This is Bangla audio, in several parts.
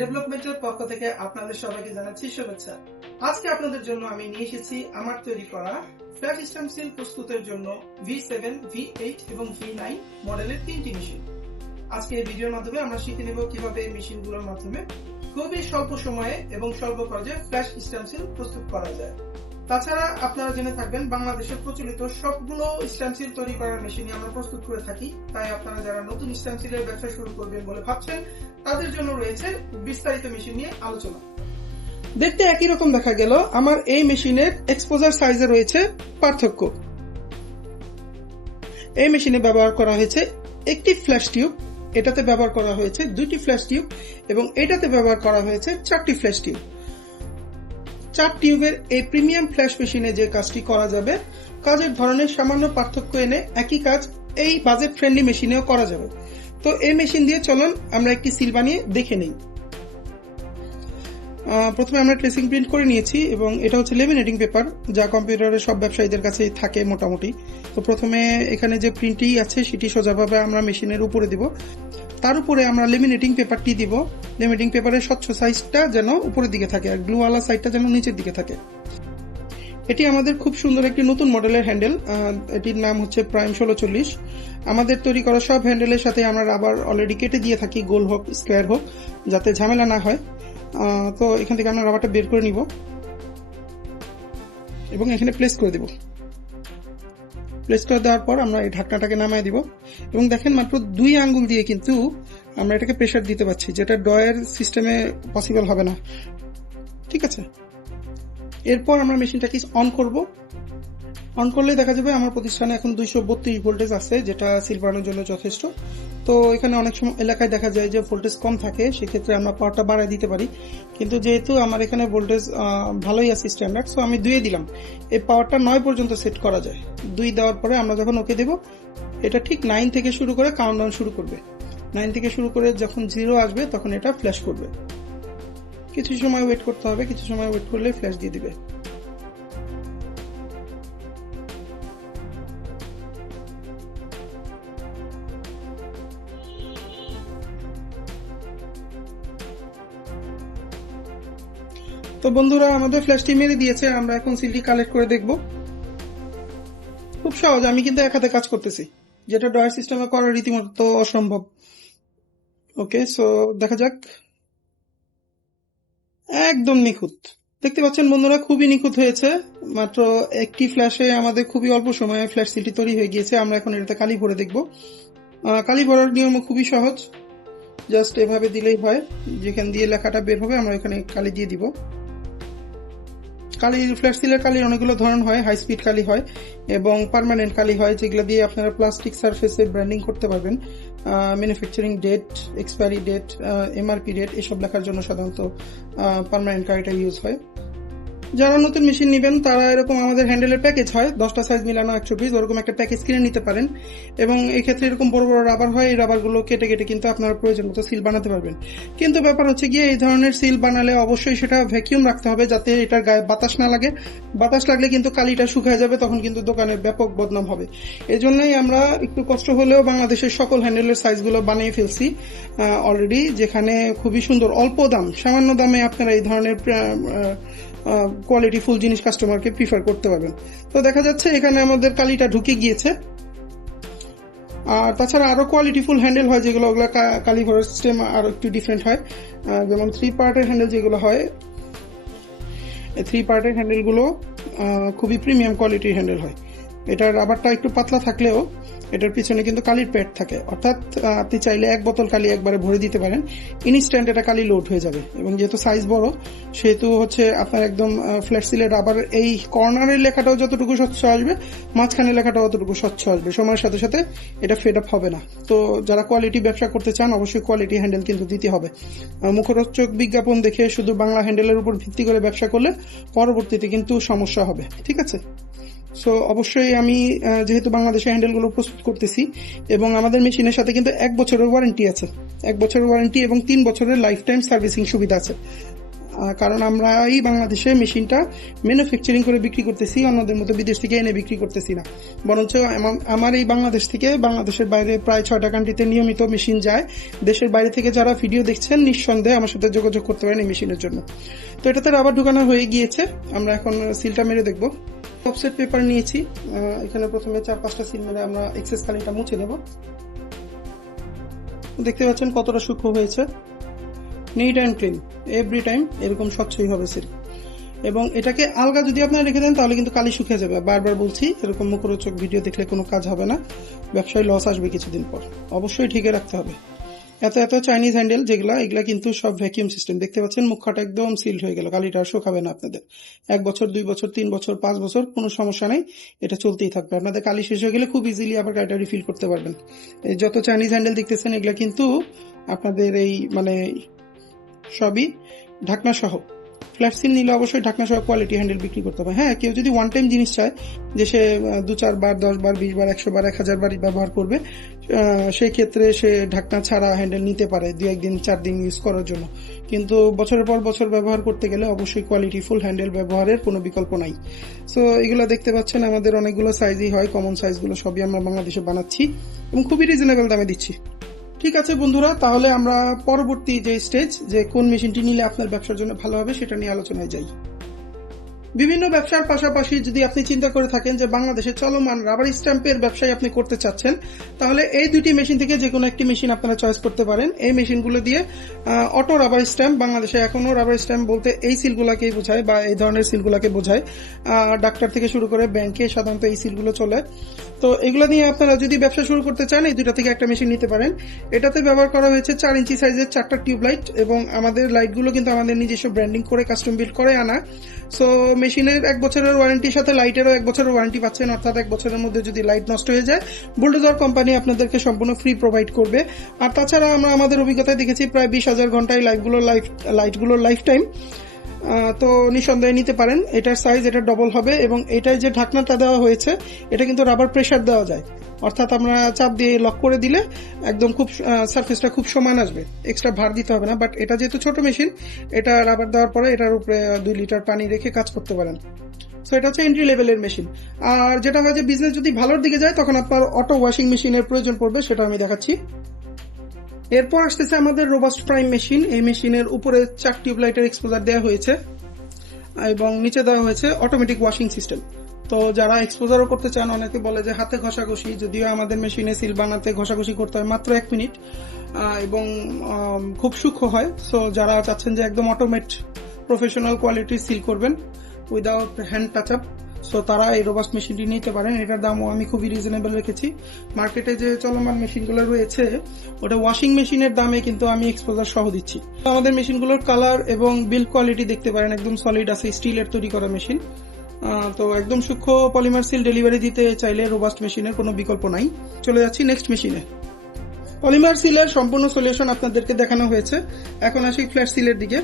ডেভেলপমেন্টের পক্ষ থেকে আপনাদের সবাইকে জানাচ্ছি শুভেচ্ছা। আজকে আপনাদের জন্য আমি নিয়ে এসেছি আমার তৈরি করা ফ্ল্যাট স্টেনসিল প্রস্তুতের জন্য V7, V8 এবং V9 মডেলের 3টি মেশিন। আজকে এই ভিডিওর মাধ্যমে আমরা শিখে নেব কিভাবে এই মেশিনগুলোর মাধ্যমে খুবই স্বল্প সময়ে এবং স্বল্প খরচে ফ্ল্যাট স্টেনসিল প্রস্তুত করা যায়। তাছাড়া আপনারা জেনে থাকবেন বাংলাদেশে প্রচলিত সবগুলো স্টেনসিল তৈরি করার মেশিনই আমরা প্রস্তুত করে থাকি। তাই আপনারা যারা নতুন স্টেনসিলের ব্যবসা শুরু করবেন বলে ভাবছেন তাদের জন্য রয়েছে বিস্তারিত মেশিন নিয়ে আলোচনা। দেখতে একই রকম দেখা গেল, আমার এই মেশিনের এক্সপোজার সাইজে রয়েছে পার্থক্য। এই মেশিনে ব্যবহার করা হয়েছে একটি ফ্ল্যাশ টিউব, এটাতে ব্যবহার করা হয়েছে দুইটি ফ্ল্যাশ টিউব এবং এটাতে ব্যবহার করা হয়েছে 4টি ফ্ল্যাশ টিউব। 4 টিউবের এই প্রিমিয়াম ফ্ল্যাশ মেশিনে যে কাজটি করা যাবে, কাজের ধরনের সামান্য পার্থক্য এনে একই কাজ এই বাজেট ফ্রেন্ডলি মেশিনেও করা যাবে। তো এই মেশিন দিয়ে চলুন আমরা একটি সিল বানিয়ে দেখে নেই। প্রথমে আমরা ট্রেসিং প্রিন্ট করে নিয়েছি এবং এটা হচ্ছে লেমিনেটিং পেপার, যা কম্পিউটারের সব ব্যবসায়ীদের কাছেই থাকে মোটামুটি। তো প্রথমে এখানে যে প্রিন্টটি আছে সেটি সোজাভাবে আমরা মেশিনের উপরে দিব, তার উপরে আমরা লেমিনেটিং পেপারটি দিব। লেমিনেটিং পেপারের স্বচ্ছ সাইজটা যেন উপরের দিকে থাকে আর গ্লুওয়ালা সাইডটা যেন নিচের দিকে থাকে। এটি আমাদের খুব সুন্দর একটি নতুন মডেলের হ্যান্ডেল, এটির নাম হচ্ছে প্রাইম 1640। আমাদের তৈরি করা সব হ্যান্ডেলের সাথে আমরা রাবার অলরেডি কেটে দিয়ে থাকি, গোল হোক স্কোয়ার হোক, যাতে ঝামেলা না হয়। তো এখান থেকে আমরা রাবারটা বের করে নিব এবং এখানে প্লেস করে দেব। প্লেস করে দেওয়ার পর আমরা এই ঢাকনাটাকে নামায় দিব এবং দেখেন মাত্র 2 আঙ্গুল দিয়ে কিন্তু আমরা এটাকে প্রেসার দিতে পারছি, যেটা ড্রয়ের সিস্টেমে পসিবল হবে না। ঠিক আছে, এরপর আমরা মেশিনটাকে অন করব। অন করলে দেখা যাবে আমার প্রতিষ্ঠানে এখন 232 ভোল্টেজ আছে, যেটা সিল বানানোর জন্য যথেষ্ট। তো এখানে অনেক সময় এলাকায় দেখা যায় যে ভোল্টেজ কম থাকে, সেক্ষেত্রে আমরা পাওয়ারটা বাড়ায় দিতে পারি, কিন্তু যেহেতু আমার এখানে ভোল্টেজ ভালোই আছে স্ট্যান্ডার্ড, সো আমি 2 দিলাম। এই পাওয়ারটা 9 পর্যন্ত সেট করা যায়। 2 দেওয়ার পরে আমরা যখন ওকে দেব, এটা ঠিক 9 থেকে শুরু করে কাউন্টডাউন শুরু করবে। 9 থেকে শুরু করে যখন 0 আসবে তখন এটা ফ্ল্যাশ করবে। কিছু সময় ওয়েট করতে হবে, কিছু সময় ওয়েট করলে ফ্ল্যাশ দিয়ে দিবে। তো বন্ধুরা, আমাদের ফ্ল্যাশটি মেরে দিয়েছে, আমরা এখন সিলটি কালেক্ট করে দেখব। খুব সহজ, আমি কিন্তু এক হাতে কাজ করতেছি, যেটা ড্রয়ার সিস্টেমে করা রীতিমতো অসম্ভব। ওকে, সো দেখা যাক। একদম নিখুঁত, দেখতে পাচ্ছেন বন্ধুরা, খুবই নিখুঁত হয়েছে। মাত্র একটি ফ্ল্যাশে আমাদের খুবই অল্প সময়ে ফ্ল্যাশ সিলটি তৈরি হয়ে গিয়েছে। আমরা এখন এটাতে কালি ভরে দেখব। কালি ভরার নিয়ম খুবই সহজ, জাস্ট এভাবে দিলেই হয়। যেখান দিয়ে লেখাটা বের হবে আমরা এখানে কালি দিয়ে দিব। কালির ফ্ল্যাট সিলের কালির অনেকগুলো ধরন হয়, হাই স্পিড কালি হয় এবং পার্মানেন্ট কালি হয়, যেগুলো দিয়ে আপনারা প্লাস্টিক সারফেসে ব্র্যান্ডিং করতে পারবেন। Manufacturing date, expiry date, MRP date এসব লেখার জন্য সাধারণত পার্মানেন্ট কালিটা ইউজ হয়। যারা নতুন মেশিন নেবেন তারা এরকম আমাদের হ্যান্ডেলের প্যাকেজ হয় 10টা সাইজ মিলানো 100 পিস, ওরকম একটা প্যাকেজ কিনে নিতে পারেন। এবং এই ক্ষেত্রে এরকম বড় বড় রাবার হয়, এই রাবারগুলো কেটে কেটে কিন্তু আপনারা প্রয়োজন মতো সিল বানাতে পারবেন। কিন্তু ব্যাপার হচ্ছে গিয়ে, এই ধরনের সিল বানালে অবশ্যই সেটা ভ্যাকিউম রাখতে হবে, যাতে এটার গায়ে বাতাস না লাগে। বাতাস লাগলে কিন্তু কালিটা শুকায় যাবে, তখন কিন্তু দোকানের ব্যাপক বদনাম হবে। এই জন্যই আমরা একটু কষ্ট হলেও বাংলাদেশের সকল হ্যান্ডেলের সাইজগুলো বানিয়ে ফেলছি অলরেডি, যেখানে খুবই সুন্দর অল্প দাম, সামান্য দামে আপনারা এই ধরনের কোয়ালিটি ফুল জিনিস কাস্টমারকে প্রিফার করতে পারবেন। তো দেখা যাচ্ছে এখানে আমাদের কালিটা ঢুকে গিয়েছে। আর তাছাড়া আরো কোয়ালিটি ফুল হ্যান্ডেল হয়, যেগুলো ওগুলো কালি ভরার সিস্টেম আরো একটু ডিফারেন্ট হয়। যেমন 3 পার্টের হ্যান্ডেল যেগুলো হয়, 3 পার্টের হ্যান্ডেলগুলো খুবই প্রিমিয়াম কোয়ালিটির হ্যান্ডেল হয়। এটার রাবারটা একটু পাতলা থাকলেও এটার পিছনে কিন্তু কালির প্যাড থাকে, অর্থাৎ আপনি চাইলে 1 বোতল কালি একবারে ভরে দিতে পারেন, ইনস্ট্যান্ট এটা কালি লোড হয়ে যাবে। এবং যেহেতু সাইজ বড়, সেহেতু হচ্ছে আপনার একদম ফ্ল্যাট সিলের রাবার এই কর্নারের লেখাটাও যতটুকু স্বচ্ছ আসবে, মাঝখানের লেখাটাও ততটুকু স্বচ্ছ আসবে। সময়ের সাথে সাথে এটা ফেড আপ হবে না। তো যারা কোয়ালিটি ব্যবসা করতে চান, অবশ্যই কোয়ালিটি হ্যান্ডেল কিন্তু দিতে হবে। মুখরোচক বিজ্ঞাপন দেখে শুধু বাংলা হ্যান্ডেলের উপর ভিত্তি করে ব্যবসা করলে পরবর্তীতে কিন্তু সমস্যা হবে। ঠিক আছে, সো অবশ্যই আমি যেহেতু বাংলাদেশে হ্যান্ডেলগুলো প্রস্তুত করতেছি এবং আমাদের মেশিনের সাথে কিন্তু 1 বছরের ওয়ারেন্টি আছে, 1 বছরের ওয়ারেন্টি এবং 3 বছরের লাইফ টাইম সার্ভিসিং সুবিধা আছে। কারণ আমরা এই বাংলাদেশে মেশিনটা ম্যানুফ্যাকচারিং করে বিক্রি করতেছি, অন্যদের মতো বিদেশ থেকে এনে বিক্রি করতেছি না। বরঞ্চ আমার এই বাংলাদেশ থেকে বাংলাদেশের বাইরে প্রায় 6টা কান্ট্রিতে নিয়মিত মেশিন যায়। দেশের বাইরে থেকে যারা ভিডিও দেখছেন নিঃসন্দেহে আমার সাথে যোগাযোগ করতে পারেন এই মেশিনের জন্য। তো এটাতে রাবার ঢুকানো হয়ে গিয়েছে, আমরা এখন সিলটা মেরে দেখবো। অফসেট পেপার নিয়েছি, এখানে প্রথমে 4-5টা সিল মেরে আমরা এক্সেস কালিটা মুছে দেব। দেখতে পাচ্ছেন কতটা সূক্ষ্ম হয়েছে, neat and clean, every time এরকম স্বচ্ছই হবে সিল। এবং এটাকে আলগা যদি আপনারা রেখে দেন তাহলে কিন্তু কালি শুকিয়ে যাবে। বারবার বলছি, এরকম মুখরোচক ভিডিও দেখলে কোনো কাজ হবে না, ব্যবসায় লস আসবে কিছুদিন পর। অবশ্যই ঠিকই রাখতে হবে। এত চাইনিজ হ্যান্ডেল এগুলা কিন্তু সব ভ্যাকিউম সিস্টেম। দেখতে পাচ্ছেন মুখটা একদম সিল্ড হয়ে গেল, কালিটা আর শুকাবে না আপনাদের। 1 বছর, 2 বছর, 3 বছর, 5 বছর কোনো সমস্যা নেই, এটা চলতেই থাকবে। আপনাদের কালি শেষ হয়ে গেলে খুব ইজিলি আবার গাড়িটা রিফিল করতে পারবেন। এই যত চাইনিজ হ্যান্ডেল দেখতেছেন এগুলা কিন্তু আপনাদের এই সবই ঢাকনা সহ। ফ্ল্যাট সিল নিলে অবশ্যই ঢাকনা সহ কোয়ালিটি হ্যান্ডেল বিক্রি করতে হবে। হ্যাঁ, কেউ যদি ওয়ান টাইম জিনিস চায় যে সে 2-4 বার, 10 বার, 20 বার, 100 বার, 1000 বার ব্যবহার করবে, সেই ক্ষেত্রে সে ঢাকনা ছাড়া হ্যান্ডেল নিতে পারে 2-1 দিন 4 দিন ইউজ করার জন্য। কিন্তু বছরের পর বছর ব্যবহার করতে গেলে অবশ্যই কোয়ালিটি ফুল হ্যান্ডেল ব্যবহারের কোনো বিকল্প নাই। সো এগুলো দেখতে পাচ্ছেন আমাদের অনেকগুলো সাইজই হয়, কমন সাইজগুলো সবই আমরা বাংলাদেশে বানাচ্ছি এবং খুবই রিজনেবল দামে দিচ্ছি। ঠিক আছে বন্ধুরা, তাহলে আমরা পরবর্তী যে স্টেজ, যে কোন মেশিনটি নিলে আপনার ব্যবসার জন্য ভালো হবে সেটা নিয়ে আলোচনায় যাই। বিভিন্ন ব্যবসার পাশাপাশি যদি আপনি চিন্তা করে থাকেন যে বাংলাদেশে চলমান রাবার স্ট্যাম্পের ব্যবসায় আপনি করতে চাচ্ছেন, তাহলে এই দুটি মেশিন থেকে যে কোনো একটি মেশিন আপনারা চয়েস করতে পারেন। এই মেশিনগুলো দিয়ে অটো রাবার স্ট্যাম্প, বাংলাদেশে এখনো রাবার স্ট্যাম্প বলতে এই সিলগুলাকেই বোঝায় বা এই ধরনের সিলগুলাকে বোঝায়। ডাক্তার থেকে শুরু করে ব্যাংকে সাধারণত এই সিলগুলো চলে। তো এগুলো নিয়ে আপনারা যদি ব্যবসা শুরু করতে চান এই দুটা থেকে একটা মেশিন নিতে পারেন। এটাতে ব্যবহার করা হয়েছে 4 ইঞ্চি সাইজের 4টা টিউব লাইট, এবং আমাদের লাইটগুলো কিন্তু আমাদের নিজস্ব ব্র্যান্ডিং করে কাস্টম বিল্ড করে আনা। সো মেশিনের 1 বছরের ওয়ারেন্টির সাথে লাইটেরও 1 বছরের ওয়ারেন্টি পাচ্ছেন, অর্থাৎ 1 বছরের মধ্যে যদি লাইট নষ্ট হয়ে যায় বুলডোজার কোম্পানি আপনাদেরকে সম্পূর্ণ ফ্রি প্রোভাইড করবে। আর তাছাড়া আমরা আমাদের অভিজ্ঞতায় দেখেছি প্রায় 20,000 ঘন্টায় লাইটগুলোর লাইফ টাইম। তো নিঃসন্দেহে নিতে পারেন। এটার সাইজ এটা ডবল হবে, এবং এটায় যে ঢাকনাটা দেওয়া হয়েছে এটা কিন্তু রাবার প্রেসার দেওয়া যায়, অর্থাৎ আমরা চাপ দিয়ে লক করে দিলে একদম খুব সারফেসটা খুব সমান আসবে, এক্সট্রা ভার দিতে হবে না। বাট এটা যেহেতু ছোট মেশিন, এটা রাবার দেওয়ার পরে এটার উপরে 2 লিটার পানি রেখে কাজ করতে পারেন। সো এটা হচ্ছে এন্ট্রি লেভেলের মেশিন। আর যেটা হয় যে বিজনেস যদি ভালোর দিকে যায় তখন আপনার অটো ওয়াশিং মেশিনের প্রয়োজন পড়বে, সেটা আমি দেখাচ্ছি। এরপর আসতেছে আমাদের রোবাস্ট প্রাইম মেশিন। এই মেশিনের উপরে 4 টিউব লাইটের এক্সপোজার দেওয়া হয়েছে এবং নিচে দেওয়া হয়েছে অটোমেটিক ওয়াশিং সিস্টেম। তো যারা এক্সপোজারও করতে চান, অনেকে বলে যে হাতে ঘষাঘষি, যদিও আমাদের মেশিনে সিল বানাতে ঘষাঘষি করতে হয় মাত্র 1 মিনিট এবং খুব সূক্ষ্ম হয়। সো যারা চাচ্ছেন যে একদম অটোমেট প্রফেশনাল কোয়ালিটির সিল করবেন without hand touch up, so তারা এই রোবাস্ট মেশিনটি নিতে পারেন। এটার দামও আমি খুবই রিজনেবল রেখেছি। মার্কেটে যে চলমান মেশিনগুলো রয়েছে ওটা ওয়াশিং মেশিনের দামে কিন্তু আমি এক্সপোজার সহ দিচ্ছি। আমাদের মেশিনগুলোর কালার এবং বিল্ড কোয়ালিটি দেখতে পারেন, একদম সলিড আছে, স্টিলের তৈরি করা মেশিন। তো একদম সূক্ষ্ম পলিমার সিল ডেলিভারি দিতে চাইলে রোবাস্ট মেশিনের কোনো বিকল্প নাই। চলে যাচ্ছি নেক্সট মেশিনে। পলিমার সিলের সম্পূর্ণ সলিউশন আপনাদেরকে দেখানো হয়েছে। এখন আসি ফ্ল্যাট সিলের দিকে।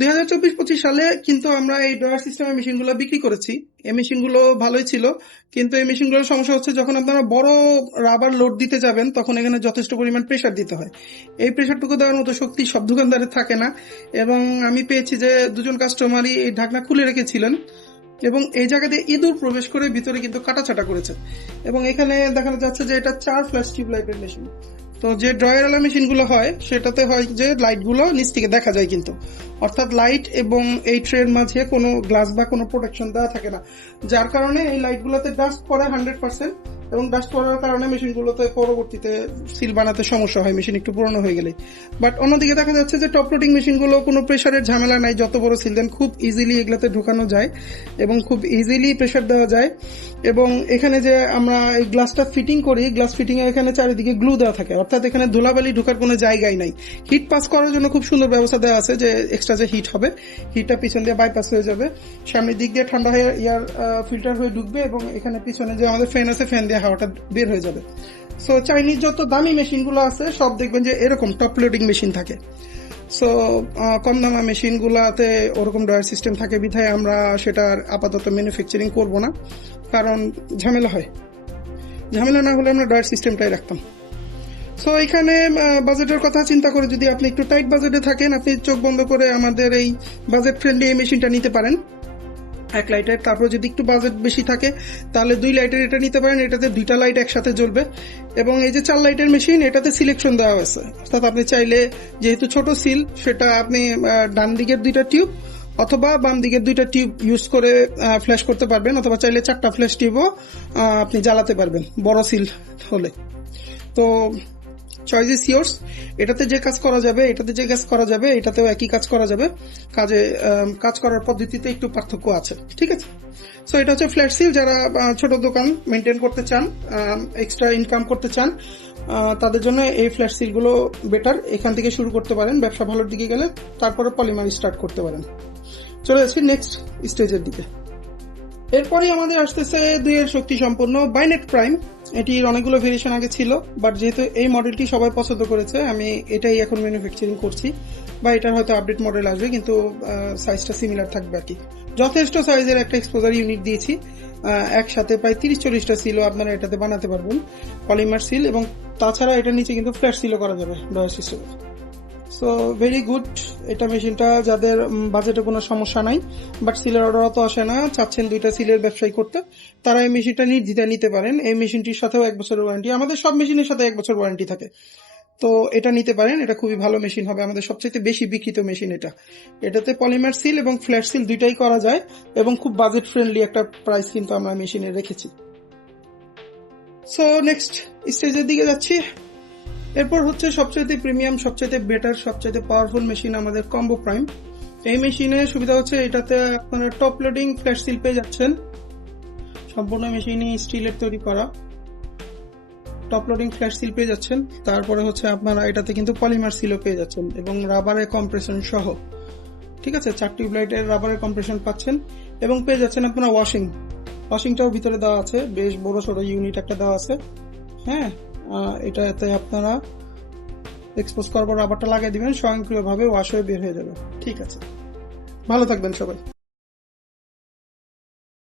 2024-25 সালে কিন্তু আমরা এই ড্রয়ার সিস্টেমের মেশিনগুলো বিক্রি করেছি। এই মেশিনগুলো ভালোই ছিল, কিন্তু এই মেশিনগুলোর সমস্যা হচ্ছে যখন আপনারা বড় রাবার লোড দিতে যাবেন তখন এখানে যথেষ্ট পরিমাণ প্রেসার দিতে হয়। এই প্রেসারটুকু দেওয়ার মতো শক্তি সব দোকানদারের থাকে না, এবং আমি পেয়েছি যে 2জন কাস্টমারই এই ঢাকনা খুলে রেখেছিলেন এবং এই জায়গাতে ইঁদুর প্রবেশ করে ভিতরে কিন্তু কাটাছাটা করেছে। এবং এখানে দেখা যাচ্ছে যে এটা 4 ফ্ল্যাশ টিউব লাইটের মেশিন। তো যে ড্রয়ারওয়ালা মেশিনগুলো হয় সেটাতে হয় যে লাইটগুলো নিচ থেকে দেখা যায়, কিন্তু অর্থাৎ লাইট এবং এই ট্রের মাঝে কোনো গ্লাস বা কোনো প্রোটেকশন দেওয়া থাকে না, যার কারণে এই লাইটগুলোতে ডাস্ট পড়ে 100%, এবং ডাস্ট পড়ার কারণে মেশিনগুলোতে পরবর্তীতে সিল বানাতে সমস্যা হয় মেশিন একটু পুরনো হয়ে গেলে। বাট অন্যদিকে দেখা যাচ্ছে যে টপ লোডিং মেশিনগুলো কোনো প্রেশারের ঝামেলা নাই, যত বড় সিল দেন খুব ইজিলি এগুলোতে ঢুকানো যায় এবং খুব ইজিলি প্রেশার দেওয়া যায়। এবং এখানে যে আমরা এই গ্লাসটা ফিটিং করি, গ্লাস ফিটিং এ এখানে চারিদিকে গ্লু দেওয়া থাকে, অর্থাৎ এখানে ধুলাবালি ঢোকার কোনো জায়গাই নাই। হিট পাস করার জন্য খুব সুন্দর ব্যবস্থা দেওয়া আছে, যে এক্সট্রা যে হিট হবে হিটটা পিছন দিয়ে বাইপাস হয়ে যাবে, সামনের দিক দিয়ে ঠান্ডা হয়ে এয়ার ফিল্টার হয়ে ঢুকবে, এবং এখানে পিছনে যে আমাদের ফ্যান আছে ফ্যান দিয়ে হাওয়াটা বের হয়ে যাবে। সো চাইনিজ যত দামি মেশিনগুলো আছে সব দেখবেন যে এরকম টপ লোডিং মেশিন থাকে। সো কম দামা মেশিনগুলোতে ওরকম ড্রয়ার সিস্টেম থাকে বিধায় আমরা সেটার আপাতত ম্যানুফ্যাকচারিং করব না, কারণ ঝামেলা হয়। ঝামেলা না হলে আমরা ড্রয়ার সিস্টেমটাই রাখতাম। সো এখানে বাজেটের কথা চিন্তা করে যদি আপনি একটু টাইট বাজেটে থাকেন, আপনি চোখ বন্ধ করে আমাদের এই বাজেট ফ্রেন্ডলি এই মেশিনটা নিতে পারেন 1 লাইটের। তারপর যদি একটু বাজেট বেশি থাকে তাহলে 2 লাইটের এটা নিতে পারেন, এটাতে 2টা লাইট একসাথে জ্বলবে। এবং এই যে 4 লাইটের মেশিন, এটাতে সিলেকশন দেওয়া হয়েছে, অর্থাৎ আপনি চাইলে যেহেতু ছোট সিল, সেটা আপনি ডান দিকের 2টা টিউব অথবা বাম দিকের 2টা টিউব ইউজ করে ফ্ল্যাশ করতে পারবেন, অথবা চাইলে 4টা ফ্ল্যাশ টিউবও আপনি জ্বালাতে পারবেন বড় সিল হলে। তো চয়েস ইজ ইয়োর্স। এটাতে যে কাজ করা যাবে, এটাতে যে কাজ করা যাবে, এটাতেও একই কাজ করা যাবে। কাজ করার পদ্ধতিতে একটু পার্থক্য আছে, ঠিক আছে। সো এটা হচ্ছে ফ্ল্যাট সিল। যারা ছোট দোকান মেনটেন করতে চান, এক্সট্রা ইনকাম করতে চান, তাদের জন্য এই ফ্ল্যাট সিল গুলো বেটার। এখান থেকে শুরু করতে পারেন, ব্যবসা ভালোর দিকে গেলে তারপরে পলিমার স্টার্ট করতে পারেন। চলে যাচ্ছি নেক্সট স্টেজের দিকে। এরপরে আমাদের আসতেছে 2 এর শক্তি সম্পন্ন বাইনেট প্রাইম। এটির অনেকগুলো ভেরিয়েশন আগে ছিল, বাট যেহেতু এই মডেলটি সবাই পছন্দ করেছে, আমি এটাই এখন ম্যানুফ্যাকচারিং করছি। বা এটার হয়তো আপডেট মডেল আসবে, কিন্তু সাইজটা সিমিলার থাকবে আর কি। যথেষ্ট সাইজের একটা এক্সপোজার ইউনিট দিয়েছি, একসাথে প্রায় 30-40টা সিলও আপনারা এটাতে বানাতে পারবেন, পলিমার সিল। এবং তাছাড়া এটার নিচে কিন্তু ফ্ল্যাট সিলও করা যাবে ডয়ার সিস্টেমে। So very good. এটা মেশিনটা যাদের বাজেটে কোনো সমস্যা নাই, বাট সিলের অর্ডার অত আসে না, চাচ্ছেন 2টা সিলের ব্যবসায়ী করতে, তারা এই মেশিনটা নির্দ্বিধায় নিতে পারেন। এই মেশিনটির সাথেও 1 বছরের ওয়ারেন্টি, আমাদের সব মেশিনের সাথে 1 বছর ওয়ারেন্টি থাকে। তো এটা নিতে পারেন, এটা খুবই ভালো মেশিন হবে, আমাদের সবচেয়ে বেশি বিক্রিত মেশিন এটা। এটাতে পলিমার সিল এবং ফ্ল্যাট সিল 2টাই করা যায়, এবং খুব বাজেট ফ্রেন্ডলি একটা প্রাইস কিন্তু আমরা মেশিনে রেখেছি। সো নেক্সট স্টেজের দিকে যাচ্ছি। এরপর হচ্ছে সবচাইতে প্রিমিয়াম, সবচাইতে বেটার, সবচাইতে পাওয়ারফুল মেশিন আমাদের কম্বো প্রাইম। এই মেশিনের সুবিধা হচ্ছে এটাতে আপনারা টপ লোডিং ফ্ল্যাট সিল পেয়ে যাচ্ছেন, সম্পূর্ণ মেশিনই স্টিলের তৈরি করা। টপ লোডিং ফ্ল্যাট সিল পেয়ে যাচ্ছেন, তারপরে হচ্ছে আপনারা এটাতে কিন্তু পলিমার সিলও পেয়ে যাচ্ছেন এবং রাবারের কম্প্রেশন সহ, ঠিক আছে। 4 টিউবলাইটের রাবারের কম্প্রেশন পাচ্ছেন, এবং পেয়ে যাচ্ছেন আপনারা ওয়াশিংটাও ভিতরে দেওয়া আছে, বেশ বড় সড়ো ইউনিট একটা দেওয়া আছে। হ্যাঁ, এটাতে আপনারা এক্সপোজ করার পর রাবারটা লাগিয়ে দিবেন, স্বয়ংক্রিয়ভাবে ওয়াশ হয়ে বের হয়ে যাবে। ঠিক আছে, ভালো থাকবেন সবাই।